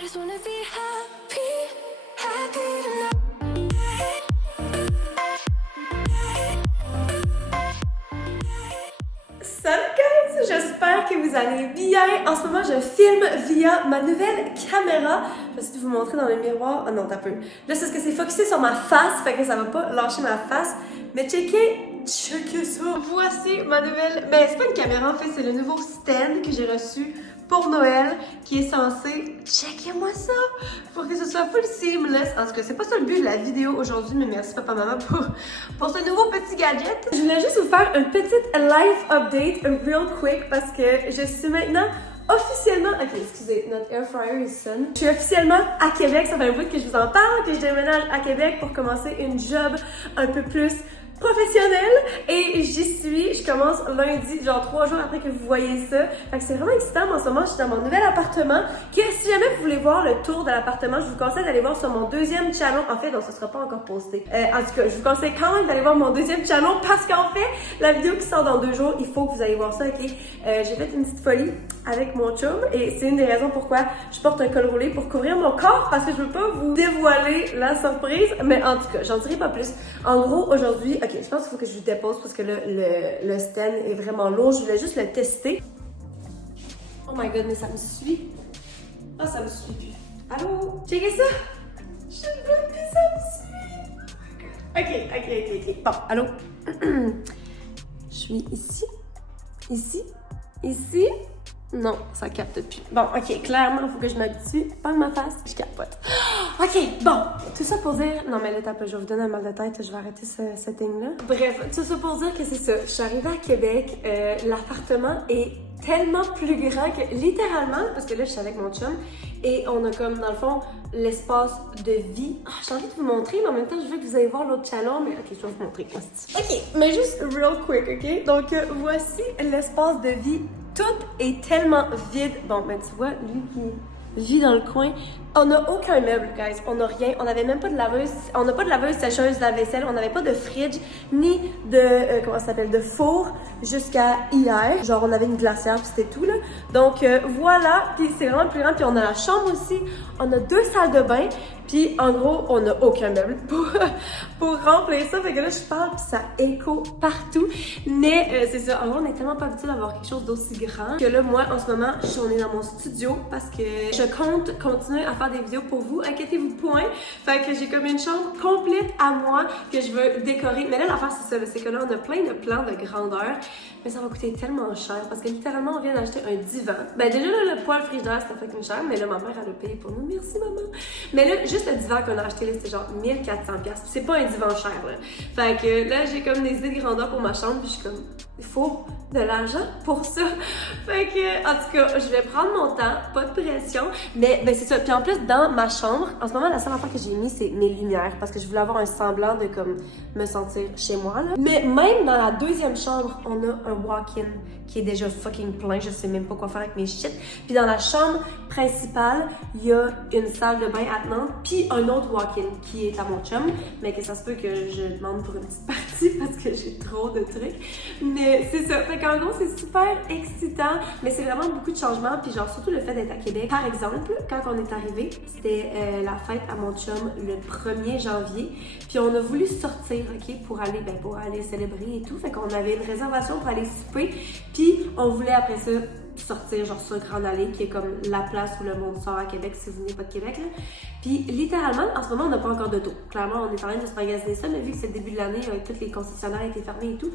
I just wanna be happy, happy tonight. Salut guys! J'espère que vous allez bien. En ce moment, je filme via ma nouvelle caméra. Je vais essayer de vous montrer dans le miroir. Ah non, t'as peu. Là, c'est ce que c'est focusé sur ma face, fait que ça va pas lâcher ma face. Mais checkez ça. Voici ma nouvelle... Ben, c'est pas une caméra en fait, c'est le nouveau stand que j'ai reçu pour Noël qui est censé, checkez-moi ça, pour que ce soit full seamless. En tout cas, c'est pas ça le but de la vidéo aujourd'hui, mais merci papa maman pour ce nouveau petit gadget. Je voulais juste vous faire une petite life update, real quick, parce que je suis maintenant officiellement, ok, excusez, notre air fryer is done. Je suis officiellement à Québec, ça fait un bout que je vous en parle, que je déménage à Québec pour commencer une job un peu plus professionnelle et j'y suis, je commence lundi, genre 3 jours après que vous voyez ça. Fait que c'est vraiment excitant. En ce moment, je suis dans mon nouvel appartement que si jamais vous voulez voir le tour de l'appartement, je vous conseille d'aller voir sur mon deuxième channel. En fait, donc ce sera pas encore posté. En tout cas, je vous conseille quand même d'aller voir mon deuxième channel parce qu'en fait, la vidéo qui sort dans 2 jours, il faut que vous allez voir ça, ok? J'ai fait une petite folie avec mon chum et c'est une des raisons pourquoi je porte un col roulé pour couvrir mon corps parce que je veux pas vous dévoiler la surprise, mais en tout cas, j'en dirai pas plus. En gros, aujourd'hui, ok, je pense qu'il faut que je vous dépose parce que là, le stand est vraiment lourd. Je voulais juste le tester. Oh my god, mais ça me suit. Ah, ça me suit plus. Allô? Checkez ça! Je suis bleue puis ça me suit! Ok. Bon, allô? Je suis ici. Non, ça capte plus. Bon, ok, clairement, il faut que je m'habitue. Pas de ma face, je capote. Ok, bon, tout ça pour dire... Non, mais là, t'as pas, je vais vous donner un mal de tête, je vais arrêter ce setting-là. Bref, tout ça pour dire que c'est ça. Je suis arrivée à Québec, l'appartement est tellement plus grand que... Littéralement, parce que là, je suis avec mon chum, et on a comme, dans le fond, l'espace de vie. Ah, j'ai envie de vous montrer, mais en même temps, je veux que vous allez voir l'autre challenge, mais ok, je vais vous montrer. Ok, mais juste real quick, ok? Donc, voici l'espace de vie. Tout est tellement vide. Bon, ben tu vois, lui qui vit dans le coin. On n'a aucun meuble, guys. On n'a rien. On n'avait même pas de laveuse. On n'a pas de laveuse, sécheuse, lave-vaisselle. On n'avait pas de fridge, ni de, comment ça s'appelle, de four jusqu'à hier. Genre, on avait une glacière, puis c'était tout, là. Donc, voilà. Puis c'est vraiment plus grand. Puis on a la chambre aussi. On a 2 salles de bain. Puis, en gros, on n'a aucun meuble pour remplir ça. Fait que là, je parle, puis ça écho partout. Mais c'est ça. En gros, on est tellement pas habitué d'avoir quelque chose d'aussi grand que là, moi, en ce moment, on est dans mon studio parce que je compte continuer à faire des vidéos pour vous. Inquiétez-vous point. Fait que j'ai comme une chambre complète à moi que je veux décorer. Mais là, l'affaire, c'est ça. C'est que là, on a plein de plans de grandeur. Mais ça va coûter tellement cher parce que littéralement, on vient d'acheter un divan. Ben déjà, là, le poêle frigidaire, ça fait cher. Mais là, ma mère, elle a payé pour nous. Merci, maman. Mais là, juste le divan qu'on a acheté, là, c'était genre 1400$. C'est pas un divan cher, là. Fait que là, j'ai comme des idées de grandeur pour ma chambre. Puis je suis comme, il faut de l'argent pour ça. Fait que, en tout cas, je vais prendre mon temps. Pas de pression. Mais, ben, c'est ça. Puis en plus, dans ma chambre, en ce moment, la seule affaire que j'ai mis, c'est mes lumières. Parce que je voulais avoir un semblant de, comme, me sentir chez moi, là. Mais même dans la deuxième chambre, on a un walk-in qui est déjà fucking plein. Je sais même pas quoi faire avec mes shit. Puis dans la chambre principale, il y a une salle de bain attenante, puis un autre walk-in qui est à mon chum, mais que ça se peut que je demande pour une petite partie parce que j'ai trop de trucs. Mais c'est ça. Fait qu'en gros, c'est super excitant, mais c'est vraiment beaucoup de changements. Puis genre, surtout le fait d'être à Québec. Par exemple, quand on est arrivé, c'était la fête à mon chum le 1er janvier. Puis on a voulu sortir, ok, pour aller célébrer et tout. Fait qu'on avait une réservation pour aller souper. Puis on voulait après ça sortir genre sur Grande Allée, qui est comme la place où le monde sort à Québec si vous venez pas de Québec, là. Puis littéralement, en ce moment, on n'a pas encore d'auto. Clairement, on est en train de se magasiner ça, mais vu que c'est le début de l'année, toutes les concessionnaires étaient fermés et tout.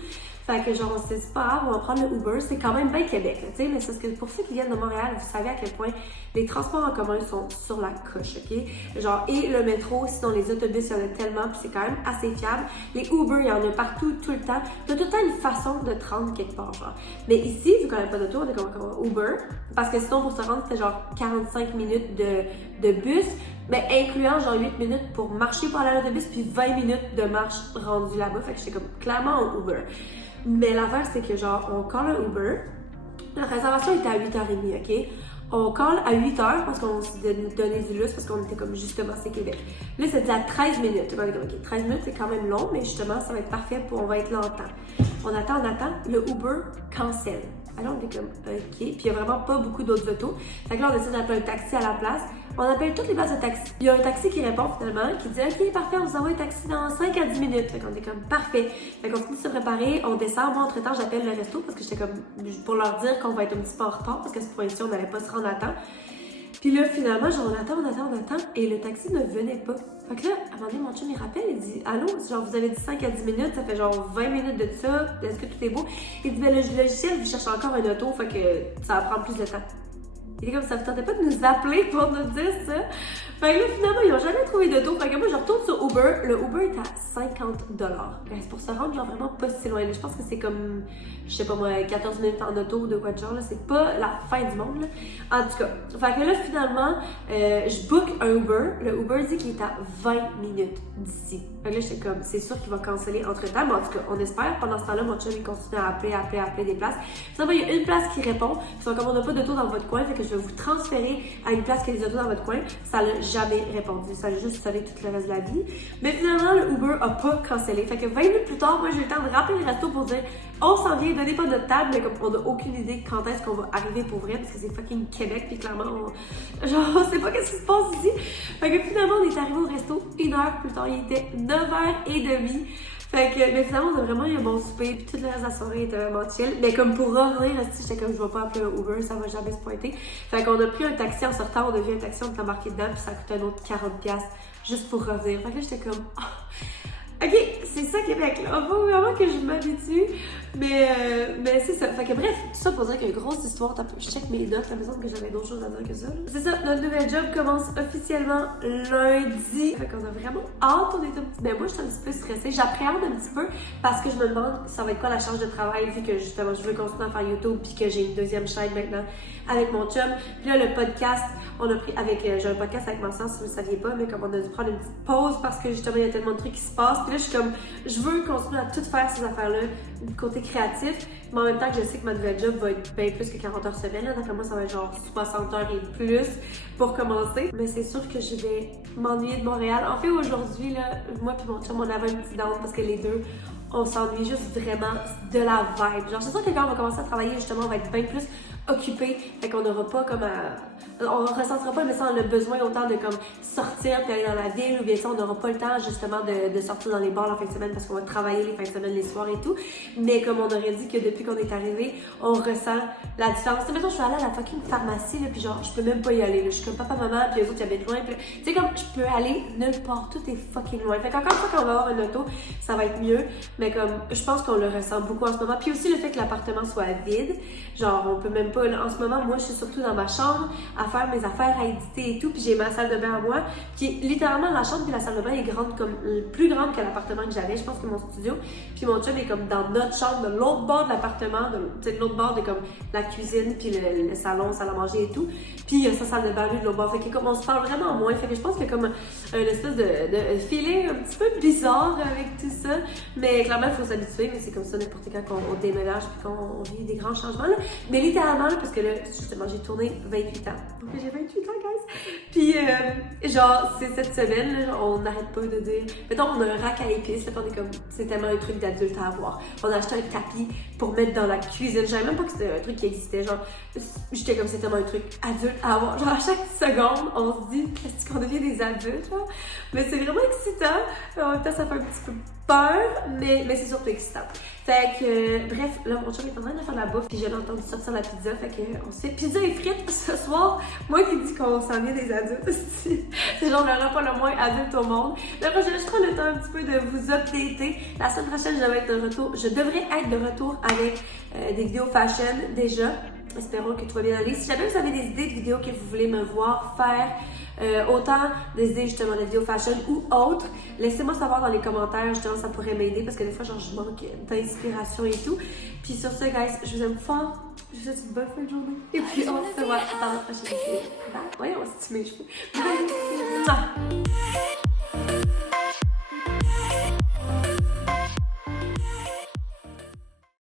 Fait que genre, on s'est dit, c'est pas grave, on va prendre le Uber. C'est quand même bien Québec, tu sais, mais c'est parce que pour ceux qui viennent de Montréal, vous savez à quel point les transports en commun sont sur la coche, ok? Genre, et le métro, sinon les autobus, il y en a tellement, puis c'est quand même assez fiable. Les Uber, il y en a partout, tout le temps. T'as tout le temps une façon de te rendre quelque part, genre. Mais ici, vu qu'on n'a pas d'auto, on est comme Uber, parce que sinon, pour se rendre, c'était genre 45 minutes de bus, mais incluant genre 8 minutes pour marcher pour aller à l'autobus, puis 20 minutes de marche rendue là-bas. Fait que j'étais comme clairement en Uber. Mais l'affaire, c'est que genre, on call un Uber. La réservation était à 8h30, ok? On call à 8h parce qu'on s'est donné du lustre parce qu'on était comme justement, c'est Québec. Là, ça dit à 13 minutes. Ok, 13 minutes, c'est quand même long, mais justement, ça va être parfait pour, on va être longtemps. On attend, le Uber cancelle. Alors, on est comme, ok. Puis il y a vraiment pas beaucoup d'autres autos. Fait que là, on décide d'appeler un taxi à la place. On appelle toutes les places de taxi. Il y a un taxi qui répond finalement, qui dit ok, parfait, on vous envoie un taxi dans 5 à 10 minutes. Fait qu'on est comme parfait. Fait qu'on finit de se préparer, on descend. Moi, entre temps, j'appelle le resto parce que j'étais comme pour leur dire qu'on va être un petit peu en retard parce que cette fois-ci, on n'allait pas se rendre à temps. Puis là, finalement, genre, on attend, et le taxi ne venait pas. Fait que là, à un moment donné, mon chum, il rappelle, il dit « Allô, genre, vous avez dit 5 à 10 minutes, ça fait genre 20 minutes de ça, est-ce que tout est beau? » Il dit « Ben, le logiciel, vous cherchez encore un auto, fait que ça va prendre plus de temps. » Il est comme ça, vous tentez pas de nous appeler pour nous dire ça? Fait que là, finalement, ils ont jamais trouvé d'auto. Fait que moi, je retourne sur Uber. Le Uber est à 50 $. Ben, c'est pour se rendre, genre, vraiment pas si loin. Je pense que c'est comme, je sais pas moi, 14 minutes en auto ou de quoi de genre, là. C'est pas la fin du monde, là. En tout cas. Fait que là, finalement, je book un Uber. Le Uber dit qu'il est à 20 minutes d'ici. Fait que là, j'étais comme, c'est sûr qu'il va canceller entre temps. Mais en tout cas, on espère. Pendant ce temps-là, mon chum, il continue à appeler des places. Finalement, il y a une place qui répond. Ils sont comme, on n'a pas d'auto dans votre coin. Fait que je vais vous transférer à une place qui a des autos dans votre coin. Ça l'a jamais répondu. Ça a juste sonné tout le reste de la vie. Mais finalement, le Uber a pas cancellé. Fait que 20 minutes plus tard, moi, j'ai eu le temps de rappeler le resto pour dire on s'en vient, donnez pas notre table, mais comme on n'a aucune idée quand est-ce qu'on va arriver pour vrai, parce que c'est fucking Québec, puis clairement, on sait pas qu'est-ce qui se passe ici. Fait que finalement, on est arrivé au resto 1 heure plus tard. Il était 9h30. Fait que, mais finalement, on a vraiment eu un bon souper, puis tout le reste de la soirée était vraiment chill. Mais comme pour revenir, j'étais comme, je vais pas appeler un Uber, ça va jamais se pointer. Fait qu'on a pris un taxi en sortant, on a vu un taxi, on était embarqué dedans, puis ça coûtait un autre 40$ juste pour revenir. Fait que là, j'étais comme, ok, c'est ça Québec, là. Faut vraiment que je m'habitue. Mais c'est ça. Fait que bref, tout ça pour dire qu'il y a une grosse histoire. Je check mes notes, il me semble que j'avais d'autres choses à dire que ça. C'est ça, notre nouvel job commence officiellement lundi. Fait qu'on a vraiment hâte, on est un petit... Ben moi, je suis un petit peu stressée. J'appréhende un petit peu parce que je me demande ça va être quoi la charge de travail vu que justement, je veux continuer à faire YouTube puis que j'ai une deuxième chaîne maintenant avec mon chum. Puis là, le podcast, on a pris avec... j'ai un podcast avec ma soeur, si vous ne le saviez pas, mais comme on a dû prendre une petite pause parce que justement, il y a tellement de trucs qui se passent. Puis là, je suis comme, je veux continuer à tout faire ces affaires-là du côté créatif, mais en même temps que je sais que ma nouvelle job va être bien plus que 40 heures semaine. D'après moi, ça va être genre 60 heures et plus pour commencer. Mais c'est sûr que je vais m'ennuyer de Montréal. En fait, aujourd'hui, là, moi et mon chum, on avait un petit down parce que les deux, on s'ennuie juste vraiment de la vibe. Genre, c'est sûr que quand on va commencer à travailler, justement, on va être bien plus occupé. Fait qu'on n'aura pas comme on ressentira pas, mais ça, on a besoin autant de comme sortir puis aller dans la ville, ou bien ça, on n'aura pas le temps justement de sortir dans les bars la fin de semaine parce qu'on va travailler les fins de semaine, les soirs et tout. Mais comme on aurait dit que depuis qu'on est arrivé, on ressent la différence. Mettons, je suis allée à la fucking pharmacie, là, puis genre, je peux même pas y aller. Là. Je suis comme papa, maman, puis eux autres, ils habitent loin. Tu sais, comme, je peux aller nulle part. Tout est fucking loin. Fait qu'encore une fois qu'on va avoir une auto, ça va être mieux. Mais comme, je pense qu'on le ressent beaucoup en ce moment. Puis aussi le fait que l'appartement soit vide. Genre, on peut même pas, là, en ce moment, moi, je suis surtout dans ma chambre à faire mes affaires, à éditer et tout, puis j'ai ma salle de bain à moi. Puis littéralement, la chambre puis la salle de bain est grande comme, plus grande que l'appartement que j'avais, je pense que mon studio. Puis mon chum est comme dans notre chambre, de l'autre bord de l'appartement, de l'autre bord de comme la cuisine, puis le salon, salle à manger et tout. Puis il y a sa salle de bain, lui, de l'autre bord. Fait que comme on se parle vraiment moins, fait que je pense qu'il y a comme un espèce de feeling un petit peu bizarre avec tout ça. Mais clairement, il faut s'habituer, mais c'est comme ça n'importe quand on déménage puis qu'on vit des grands changements, là. Mais littéralement, là, parce que là, justement, j'ai tourné 28 ans. Donc j'ai 28 ans, guys! Puis, genre, c'est cette semaine, là, on n'arrête pas de dire... Mettons, on a un rack à épices, là, on est comme... C'est tellement un truc d'adulte à avoir. On a acheté un tapis pour mettre dans la cuisine. Je savais même pas que c'était un truc qui existait. Genre, j'étais comme, c'est tellement un truc adulte à avoir. Genre, à chaque seconde, on se dit, qu'est-ce qu'on devient des adultes, genre? Mais c'est vraiment excitant. En même temps, ça fait un petit peu peur, mais c'est surtout excitant. Fait que, bref, là, mon chum est en train de faire de la bouffe, puis je l'ai entendu sortir la pizza, fait que on se fait pizza et frites ce soir. Moi qui dis qu'on s'en vient des adultes, c'est genre le repas le moins adulte au monde. Là, je prends le temps un petit peu de vous updater. La semaine prochaine, je devrais être de retour avec des vidéos fashion déjà. Espérons que tout va bien aller. Si jamais vous avez des idées de vidéos que vous voulez me voir faire, autant des idées justement de vidéos fashion ou autres, laissez-moi savoir dans les commentaires, justement ça pourrait m'aider parce que des fois genre je manque d'inspiration et tout. Puis sur ce guys, je vous aime fort, je vous souhaite une bonne fin de journée et puis on se voit dans la prochaine vidéo. Bye. Voyons, on se met les cheveux. Bye.